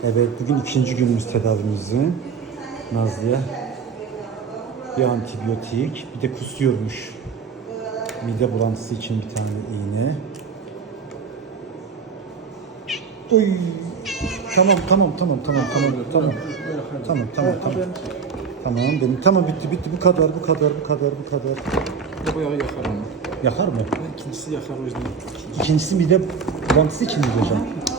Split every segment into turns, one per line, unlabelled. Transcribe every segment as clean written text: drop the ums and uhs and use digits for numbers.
Evet, bugün ikinci günümüz tedavimizin. Nazlı'ya bir antibiyotik, bir de kusuyormuş. Mide bulantısı için bir tane iğne. Oy. Tamam. Tamam. Benim tamam bitti. Bu kadar.
Bu yağı yakar ama.
Yakar mı?
İkincisi yakar o yüzden.
İkincisi mide bulantısı için miydi hocam?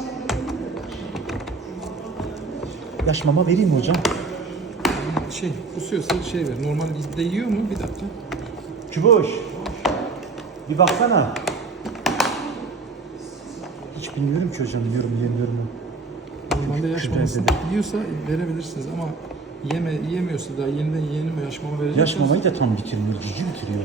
Yaş mama vereyim mi hocam?
Kusuyorsa ver. Normal de yiyor mu? Bir dakika.
Küboş. Bir baksana. Hiç bilmiyorum ki hocam. Yemiyorum mu?
Normalde yaş mamasını yiyorsa verebilirsiniz ama yiyemiyorsa da yeniden yeni mi yaş mama vereceksiniz?
Yaş mamayı da tam bitirmiyor. Cici bitiriyor.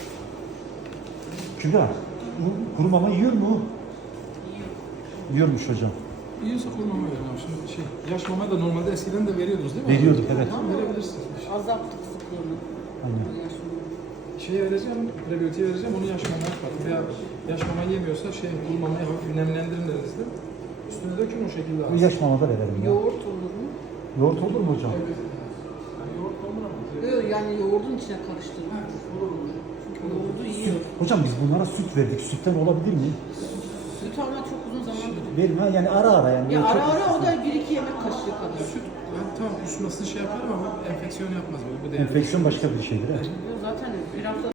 Kübra. Bu kuru mama yiyor mu? Yiyormuş hocam.
Yiyorsa kuru mama verin abi. Şimdi yaş mamayı da normalde eskiden de veriyordunuz değil mi?
Veriyorduk, evet.
Tamam verebilirsiniz.
Azalttık sıklığını.
Aynen.
Vereceğim, prebiyotiği vereceğim, onu yaş mamaya katın. Veya yaş mama yemiyorsa kuru mamayı hafif nemlendirin elinizde. Üstüne dökün o şekilde
Bu
abi.
yaş mamada verelim ya.
Yoğurt olur mu?
Yoğurt olur mu hocam?
Yani yoğurt olur ama.
Yok yani yoğurdun içine karıştırma.
Olur.
Çünkü yoğurdu yiyor.
Hocam biz bunlara süt verdik. Sütten olabilir mi?
Süt ama çok uzun zamandır.
Verin ha yani ara yani.
Ya
Böyle
ara
çok-
ara o da 1-2 yemek kaşığı kadar.
Süt, yani tamam kusmasını yaparım ama enfeksiyon yapmaz bu. Bu değerli.
Enfeksiyon başka bir şeydir. He.
Yok zaten bir hafta